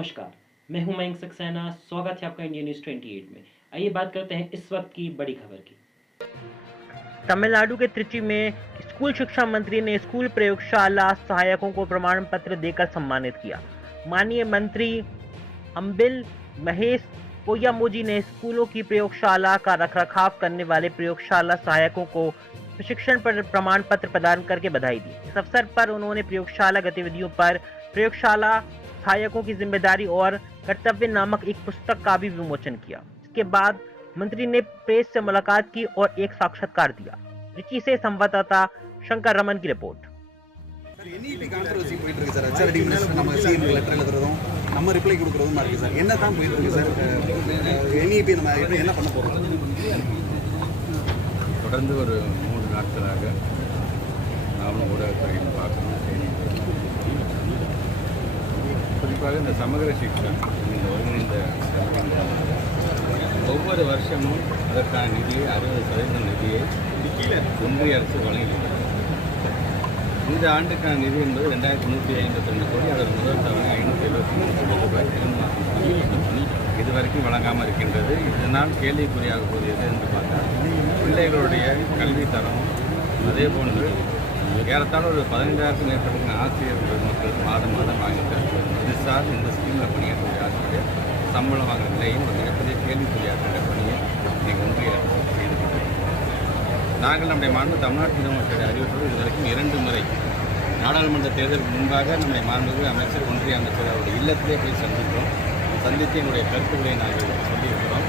नमस्कार, मैं हूं मयंक सक्सेना। स्वागत है आपका इंडिया न्यूज़ 28 में। आइए बात करते हैं इस वक्त की बड़ी खबर की। तमिलनाडु के त्रिची में स्कूल शिक्षा मंत्री ने स्कूल प्रयोगशाला सहायकों को प्रमाण पत्र देकर सम्मानित किया। माननीय मंत्री अंबिल महेश पोयामोजी ने स्कूलों की प्रयोगशाला का रखरखाव करने वाले प्रयोगशाला सहायकों को प्रशिक्षण पर प्रमाण पत्र प्रदान करके बधाई दी। इस अवसर पर उन्होंने प्रयोगशाला गतिविधियों पर प्रयोगशाला सहायकों की जिम्मेदारी और कर्तव्य नामक एक पुस्तक का भी विमोचन किया। इसके बाद मंत्री ने प्रेस से मुलाकात की और एक साक्षात्कार दिया। त्रिची से संवाददाता शंकर रमन की रिपोर्ट। NEP கான்ட்ரோவர்சி போயிட்டு இருக்கு சார். HRD மினிஸ்டர் நம்ம சிஎம் லெட்டர் எழுதுறதும் நம்ம ரிப்ளை கொடுக்கறதுமா இருக்கு சார். என்ன தான் போயிட்டு இருக்கு சார்? NEP நம்ம என்ன பண்ண போறோம்? தொடர்ந்து ஒரு 3 நாட்களாக நாமளும் ஊடகத்துறையில் பார்க்கணும். குறிப்பாக இந்த சமகர சிக்ஷா இந்த ஒருங்கிணைந்த ஒவ்வொரு வருஷமும் அதற்கான நிதியை 60% நிதியை ஒன்றிய அரசு வழங்கியுள்ளது. இந்த ஆண்டுக்கான நிதி என்பது 2152 கோடி. அதன் முதல் தவணை 573 கோடி ரூபாய் இதுவரைக்கும் வழங்காமல் இருக்கின்றது. இதனால் கேள்விக்குறியாக போகிறது என்று பார்த்தால் பிள்ளைகளுடைய கல்வி தரம், அதே போன்று ஏறத்தாழ ஒரு 15,000க்கும் மேற்பட்ட ஆசிரியர்கள் மக்கள் மாதம் வாங்கிட்டு இது சார் இந்த ஸ்கீமில் பணியாற்றக்கூடிய ஆசிரியர் சம்பளம் வாங்குற நிலையும் ஒரு மிகப்பெரிய கேள்விக்குறியாக்கிற பணியை இன்றைக்கு ஒன்றிய அரசு செய்து நாங்கள் நம்முடைய மாண்பு தமிழ்நாட்டு முதலமைச்சரை அறிவிப்பது இதுவரைக்கும் 2 முறை நாடாளுமன்ற தேர்தலுக்கு முன்பாக நம்முடைய மாண்புமிகு அமைச்சர் ஒன்றிய அமைச்சர் அவருடைய இல்லத்திலே போய் சந்தித்து எங்களுடைய கருத்துக்களை நாங்கள் சொல்லியிருக்கிறோம்.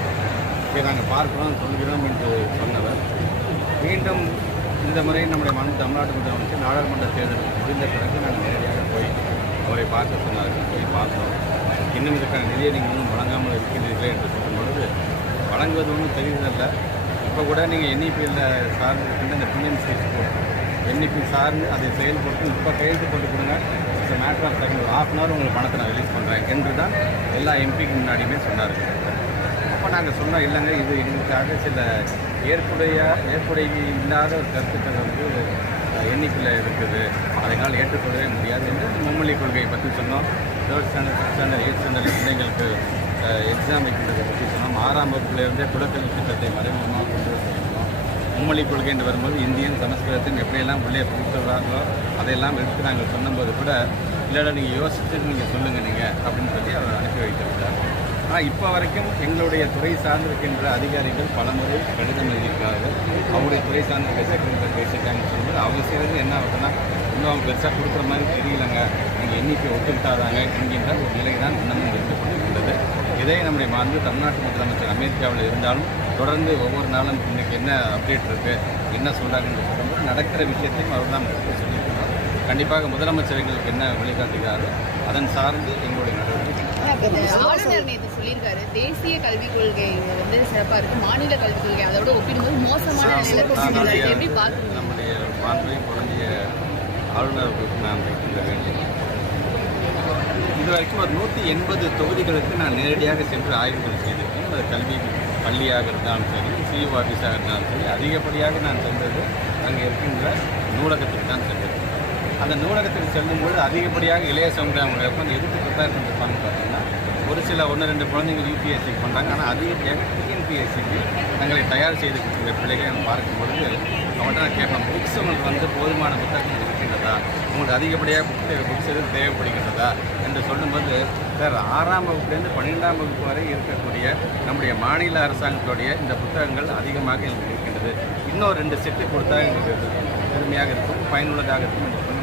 இதை நாங்கள் பார்க்கிறோம் சொல்கிறோம் என்று சொன்னவர் மீண்டும் இந்த முறை நம்முடைய மாண்பு தமிழ்நாட்டு முதலமைச்சர் நாடாளுமன்ற தேர்தல் முடிந்த பிறகு நாங்கள் நேரடியாக போய் அவரை பார்க்க சொன்னார்கள். போய் பார்த்தோம். இன்னும் இதுக்கான நிதியை நீங்கள் இன்னும் வழங்காமல் இருக்கின்றீர்களே என்று சொல்லும் பொழுது வழங்குவது ஒன்றும் தெரியுதல்ல. இப்போ கூட நீங்கள் NEPயில் சார்ந்து இருக்கின்ற இந்த PMC NEP சார்ந்து அதை செயல்படுத்தி இப்போ கையெழுத்து போட்டு கொடுங்க. இட்ஸ் மேட்டர் ஆஃப் டைம், ஒரு 1/2 hour உங்களுக்கு பணத்தை நான் ரிலீஸ் பண்ணுறேன் என்று தான் எல்லா எம்பிக்கு முன்னாடியுமே சொன்னார்கள். அப்போ நாங்கள் சொன்னோம் இல்லைங்க, இது எங்களுக்காக சில ஏற்புடைய இல்லாத ஒரு கருத்துக்கள் NEPயில் இருக்குது, அதனால் ஏற்றுக்கொள்ளவே முடியாது என்று மும்மொழி கொள்கையை பற்றி சொன்னோம். 3rd standard 6th standard 8th standard பிள்ளைங்களுக்கு எக்ஸாம் வைக்கிறதை பற்றி சொன்னோம். 6ஆம் வகுப்பிலிருந்தே குலக்கல்வி திட்டத்தை மறைமுகமாக கொண்டு சொன்னோம். மும்மொழி கொள்கை என்று வரும்போது இந்தியன் சமஸ்கிருதத்தையும் எப்படியெல்லாம் உள்ளே புகுத்துறாங்களோ அதையெல்லாம் எடுத்து நாங்கள் சொன்னபோது கூட இல்லைடா நீங்கள் யோசிச்சுட்டு நீங்கள் சொல்லுங்கள் நீங்கள் அப்படின்னு சொல்லி அவர் அனுப்பி வைத்திருந்தார். ஆனால் இப்போ வரைக்கும் எங்களுடைய துறை சார்ந்திருக்கின்ற அதிகாரிகள் பலமுறை கடிதம் எழுதியிருக்கிறார்கள். அவருடைய துறை சார்ந்த செக்ரட்டரி பேசியிருக்காங்கன்னு சொல்லும்போது அவங்க செய்கிறது என்ன ஆகுதுன்னா இன்னும் அவங்க பெருசாக கொடுக்குற மாதிரி தெரியலங்க, நீங்கள் NEP ஒத்துக்கிட்டாதாங்க என்கின்ற ஒரு நிலை தான் இன்னமும் இருந்து கொண்டிருக்கின்றது. இதை நம்முடைய மாண்பு தமிழ்நாட்டு முதலமைச்சர் அமெரிக்காவில் இருந்தாலும் தொடர்ந்து ஒவ்வொரு நாளும் இன்றைக்கி என்ன அப்டேட் இருக்குது, என்ன சொல்கிறாங்கன்னு சொல்லும்போது நடக்கிற விஷயத்தையும் அவர் தான் சொல்லியிருக்கிறார். கண்டிப்பாக முதலமைச்சர் எங்களுக்கு என்ன வழிகாட்டுகிறாரோ அதன் சார்ந்து எங்களுடைய நடவடிக்கை. ஆளுநர் நேற்று சொல்லியிருக்காரு, தேசிய கல்விக் கொள்கை சிறப்பாக இருக்குது, மாநில கல்விக் கொள்கை அதோட ஒப்பிடும்போது மோசமான நிலையில் எப்படி பார்க்கணும்? நம்முடைய மாண்பையும் பொருந்திய ஆளுநர்களுக்கு நான் வைக்கின்ற வேண்டும். இதுவரைக்கும் ஒரு 180 தொகுதிகளுக்கு நான் நேரடியாக சென்று ஆய்வுகள் செய்திருக்கேன். அது கல்வி பள்ளியாக இருந்தாலும் சரி, CO ஆஃபீஸாக இருந்தாலும் சரி, அதிகப்படியாக நான் சென்றது அங்கே இருக்கின்ற நூலகத்துக்கு தான் சென்றது. அந்த நூலகத்துக்கு செல்லும்போது அதிகப்படியாக இளைய சமுதாயம் வந்து எதுக்கு ப்ரிப்பேர் பண்ணிருப்பாங்க பார்த்தீங்கன்னா, ஒரு சில 1-2 குழந்தைங்க UPSCக்கு பண்ணுறாங்க. ஆனால் அதிகப்படியாக TNPSCக்கு தங்களை தயார் செய்து கொடுக்குற பிள்ளைகளை நம்ம பார்க்கும்பொழுது அவங்கள்ட்ட நான் கேட்பேன், புக்ஸ் உங்களுக்கு போதுமான புத்தகங்கள் இருக்கின்றதா, உங்களுக்கு அதிகப்படியாக புக்ஸ் எதுவும் தேவைப்படுகின்றதா என்று சொல்லும்போது, சார் 6ஆம் வகுப்புலேருந்து 12ஆம் வகுப்பு வரை இருக்கக்கூடிய நம்முடைய மாநில அரசாங்கத்துடைய இந்த புத்தகங்கள் அதிகமாக எங்களுக்கு இருக்கின்றது. இன்னும் 2 செட்டு கொடுத்தா எங்களுக்கு பெருமையாக இருக்கும், பயனுள்ளதாக இருக்கும் என்று சொல்லும்போது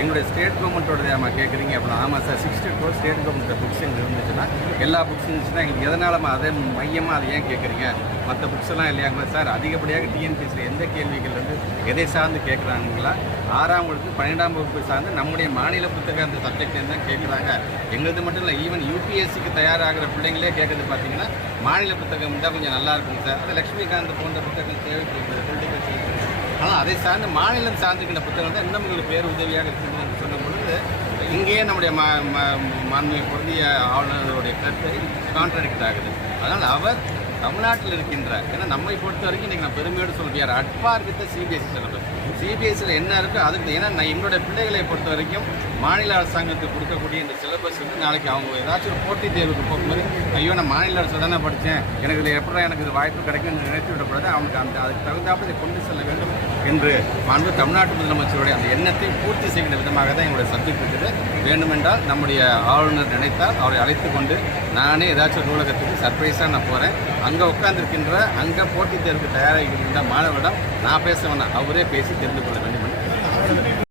எங்களுடைய ஸ்டேட் கவர்மெண்ட்டோட ஆமாம் கேட்குறீங்க அப்படின்னா, ஆமாம் sir 60 crore state government books எங்களுக்கு இருந்துச்சுன்னா, எல்லா புக்ஸ் இருந்துச்சுன்னா எங்களுக்கு எதனால் அதை மையமாக அதை ஏன் கேட்குறீங்க, மற்ற புக்ஸ் எல்லாம் இல்லையாங்களா சார்? அதிகப்படியாக TNPSCயில் எந்த கேள்விகள் எதை சார்ந்து கேட்குறாங்களா, 6ஆம் வகுப்பு 12ஆம் வகுப்பு சார்ந்து நம்முடைய மாநில புத்தகம் அந்த சப்ஜெக்ட் தான் கேட்குறாங்க. எங்களுக்கு மட்டும் இல்லை, ஈவன் UPSCக்கு தயாராகிற பிள்ளைங்களே கேட்குறது பார்த்தீங்கன்னா மாநில புத்தகம் இருந்தால் கொஞ்சம் நல்லா இருக்கும் சார். அது லக்ஷ்மிகாந்த் போன்ற புத்தகம் தேவைப்படுகிறது, பொலிட்டிக்கல் சயின்ஸ். ஆனால் அதை சார்ந்து மாநிலம் சார்ந்திருக்கிற புத்தகம் தான் இன்னும் உங்களுக்கு பேர் உதவியாக இருக்குது என்று சொல்லும் பொழுது இங்கேயே நம்முடைய மாண்புமிகு பொருந்திய ஆளுநருடைய கருத்தை கான்ட்ராடிக்ட் ஆகுது. அதனால் அவர் தமிழ்நாட்டில் இருக்கின்ற, ஏன்னா நம்மை பொறுத்த வரைக்கும் இன்றைக்கி நான் பெருமையோடு சொல்லுவார் அட்பார் வித் CBSE சிலபஸ். CBSEயில் என்ன இருக்கோ அதுக்கு, ஏன்னா நான் எங்களுடைய பிள்ளைகளை பொறுத்த வரைக்கும் மாநில அரசாங்கத்துக்கு கொடுக்கக்கூடிய இந்த சிலபஸ் வந்து நாளைக்கு அவங்க ஏதாச்சும் ஒரு போட்டித் தேர்வுக்கு போகும்போது ஐயோ நான் மாநில அரசு தானே படித்தேன், எனக்கு இது எப்படி எனக்கு இது வாய்ப்பு கிடைக்கும்னு நினைத்து விடக்கூடாது. அவனுக்கு அதுக்கு தகுந்தாப்புல இதை கொண்டு செல்ல வேண்டும் என்று மாண்பு தமிழ்நாட்டு முதலமைச்சருடைய அந்த எண்ணத்தை பூர்த்தி செய்கின்ற விதமாக தான் எங்களுடைய சப்ஜெக்ட் இருக்குது. வேண்டுமென்றால் நம்முடைய ஆளுநர் நினைத்தால் அவரை அழைத்து கொண்டு நானே ஏதாச்சும் ஒரு நூலகத்துக்கு சர்ப்ரைஸாக நான் போகிறேன். அங்கே உட்கார்ந்துருக்கின்ற அங்கே போட்டித் தேர்வுக்கு தயாராகின்ற மாணவரிடம் நான் பேச வேணாம், அவரே பேசி தெரிந்து கொள்ள வேண்டும் என்று